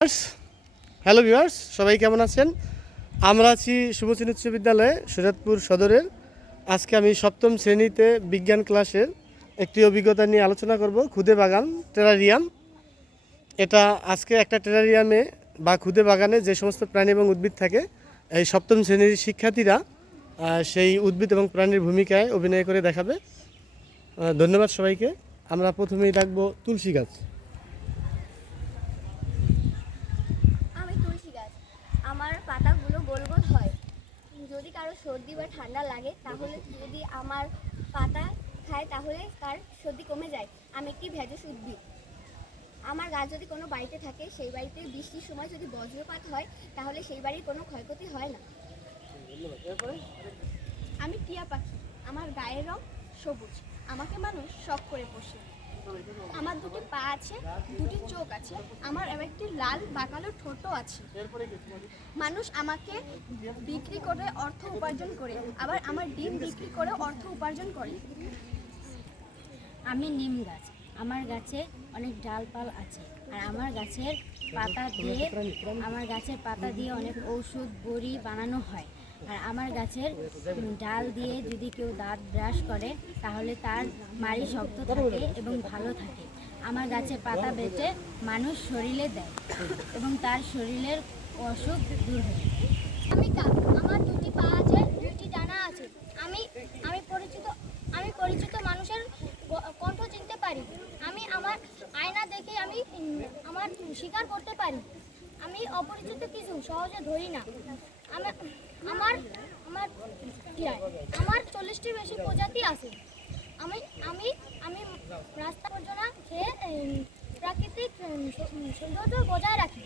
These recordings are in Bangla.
হ্যালো ভিউয়ার্স, সবাই কেমন আছেন? আমরা আছি শুভচিন উচ্চ বিদ্যালয়ে শরীয়তপুর সদরের। আজকে আমি সপ্তম শ্রেণীতে বিজ্ঞান ক্লাসের একটি অভিজ্ঞতা নিয়ে আলোচনা করব। খুদে বাগান টেরারিয়াম। এটা আজকে একটা টেরারিয়ামে বা খুদে বাগানে যে সমস্ত প্রাণী এবং উদ্ভিদ থাকে, এই সপ্তম শ্রেণীর শিক্ষার্থীরা সেই উদ্ভিদ এবং প্রাণীর ভূমিকায় অভিনয় করে দেখাবে। ধন্যবাদ সবাইকে। আমরা প্রথমেই ডাকবো তুলসী গাছ। আমার পাতাগুলো গোল গোল হয়। যদি কারো সর্দি বা ঠান্ডা লাগে, তাহলে যদি আমার পাতা খায় তাহলে তার সর্দি কমে যায়। আমি একটি ভেষজ উদ্ভিদ। আমার গাছ যদি কোনো বাড়িতে থাকে, সেই বাড়িতে বৃষ্টির সময় যদি বজ্রপাত হয়, তাহলে সেই বাড়ির কোনো ক্ষয়ক্ষতি হয় না। আমি টিয়া পাখি। আমার গায়ের রং সবুজ। আমাকে মানুষ শখ করে পোষে। আমার দুটি পা আছে, দুটি চোখ আছে, আমার একটি লাল বাঁকালো ঠোঁটও আছে। মানুষ আমাকে বিক্রি করে অর্থ উপার্জন করে, আবার আমার ডিম বিক্রি করে অর্থ উপার্জন করে। আমি নিম গাছ। আমার গাছে অনেক ডালপাল আছে, আর আমার গাছের পাতা দিয়ে অনেক ঔষধ বড়ি বানানো হয়। আর আমার গাছের ডাল দিয়ে যদি কেউ দাঁত ব্রাশ করে, তাহলে তার মাড়ি শক্ত থাকে এবং ভালো থাকে। আমার গাছের পাতা বেটে মানুষ শরীরে দেয় এবং তার শরীরের অসুখ দূর হয়। আমি কাক। আমার দুটি পা আছে, দুটি ডানা আছে। আমি পরিচিত মানুষের কণ্ঠ চিনতে পারি। আমি আমার আয়না দেখে আমি আমার শিকার করতে পারি। আমি অপরিচিত কিছু সহজে ধরি না। আমার 40টির বেশি প্রজাতি আছে। আমি রাস্তা আবর্জনা খেয়ে প্রাকৃতিক সৌন্দর্য বজায় রাখি।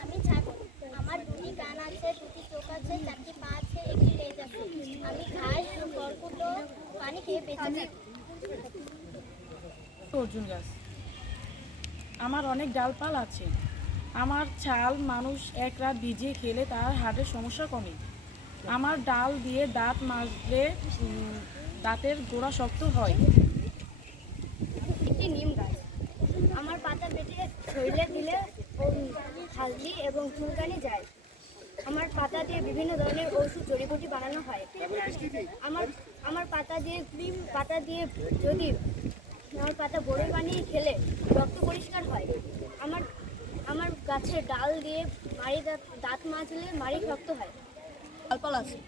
আমি ছাগল। আমার দুটি কান আছে, দুটি চোখ আছে, চারটি পা আছে, একটি লেজ আছে। আমি ঘাস, খড়কুটো, পানি খেয়ে বেঁচে থাকি। অর্জুন গাছ। আমার অনেক ডালপাল আছে। আমার ছাল মানুষ এক রাত ভিজিয়ে খেলে তার হার্টের সমস্যা কমে। আমার ডাল দিয়ে দাঁত মাজলে দাঁতের গোড়া শক্ত হয়। একটি নিম গাছ। আমার পাতা বেটে শরীরে দিলে হালদি এবং চুলকানি যায়। আমার পাতা দিয়ে বিভিন্ন ধরনের ওষুধ জড়িবুটি বানানো হয়। আমার পাতা দিয়ে যদি আমার পাতা বড়ি বানিয়ে খেলে রক্ত পরিষ্কার হয়। আমার গাছের ডাল দিয়ে দাঁত মাজলে মাড়ি শক্ত হয়। ডালপাল আছে।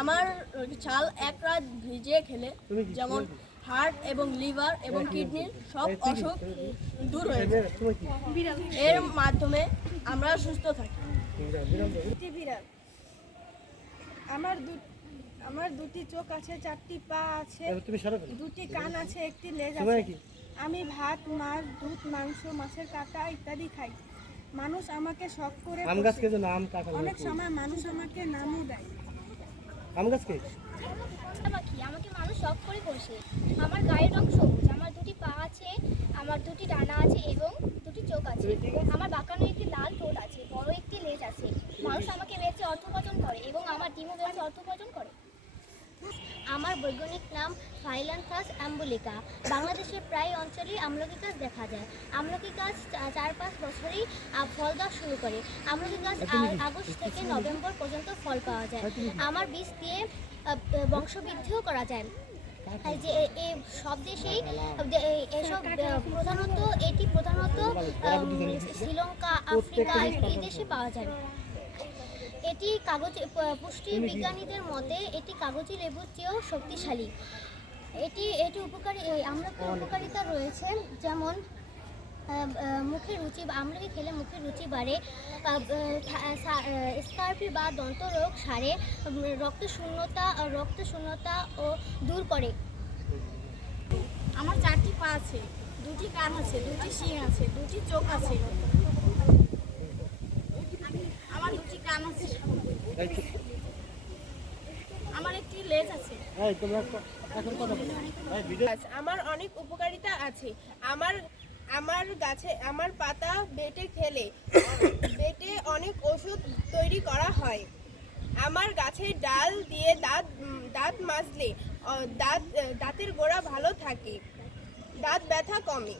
আমার ছাল এক রাত ভিজিয়ে খেলে যেমন হার্ট এবং লিভার এবং কিডনির সব অসুখ দূর হয়ে যায়। এর মাধ্যমে আমরা সুস্থ থাকি। বিড়াল। আমার দুটি চোখ আছে, চারটি পা আছে, দুটি কান আছে, একটি লেজ আছে। আমি ভাত, মাছ, দুধ, মাংস, মাছের কাঁটা ইত্যাদি খাই। মানুষ আমাকে শখ করে অনেক সময় মানুষ আমাকে নামও দেয়। আমাকে মানুষ শখ করে পোষে। আমার গায়ের রং সবুজ। আমার দুটি পা আছে, আমার দুটি ডানা আছে এবং দুটি চোখ আছে। আমার বাঁকানো একটি লাল ঠোঁট আছে, বড় একটি লেজ আছে। মানুষ আমাকে বেঁচে অর্থ উপার্জন করে এবং আমার ডিমও বেঁচে অর্থ উপার্জন করে। আমার বৈজ্ঞানিক নাম ফাইলান্থাস অ্যাম্বুলিকা। বাংলাদেশের প্রায় অঞ্চলেই আমলকি গাছ দেখা যায়। আমলকি গাছ 4-5 বছরেই ফল দেওয়া শুরু করে। আমলকি গাছ আগস্ট থেকে নভেম্বর পর্যন্ত ফল পাওয়া যায়। আমার বীজ দিয়ে বংশবৃদ্ধিও করা যায়। যে সব দেশেই এটি প্রধানত শ্রীলঙ্কা, আফ্রিকা এই দেশে পাওয়া যায়। এটি পুষ্টি বিজ্ঞানীদের মতে এটি কাগজি লেবুর চেয়েও শক্তিশালী। আমলকির উপকারিতা রয়েছে, যেমন মুখের রুচি, আমলকি খেলে মুখের রুচি বাড়ে, স্কার্ফি বা দন্তরোগ সারে, রক্ত শূন্যতা ও দূর করে। আমার 4টি পা আছে, দুটি কান আছে, দুটি শিং আছে, দুটি চোখ আছে। আমার দুটি কান আছে, আমার একটি লেজ আছে। আমার অনেক উপকারিতা আছে। আমার গাছে আমার পাতা বেটে খেলে অনেক ওষুধ তৈরি করা হয়। আমার গাছের ডাল দিয়ে দাঁত মাজলে দাঁতের গোড়া ভালো থাকে, দাঁত ব্যথা কমে।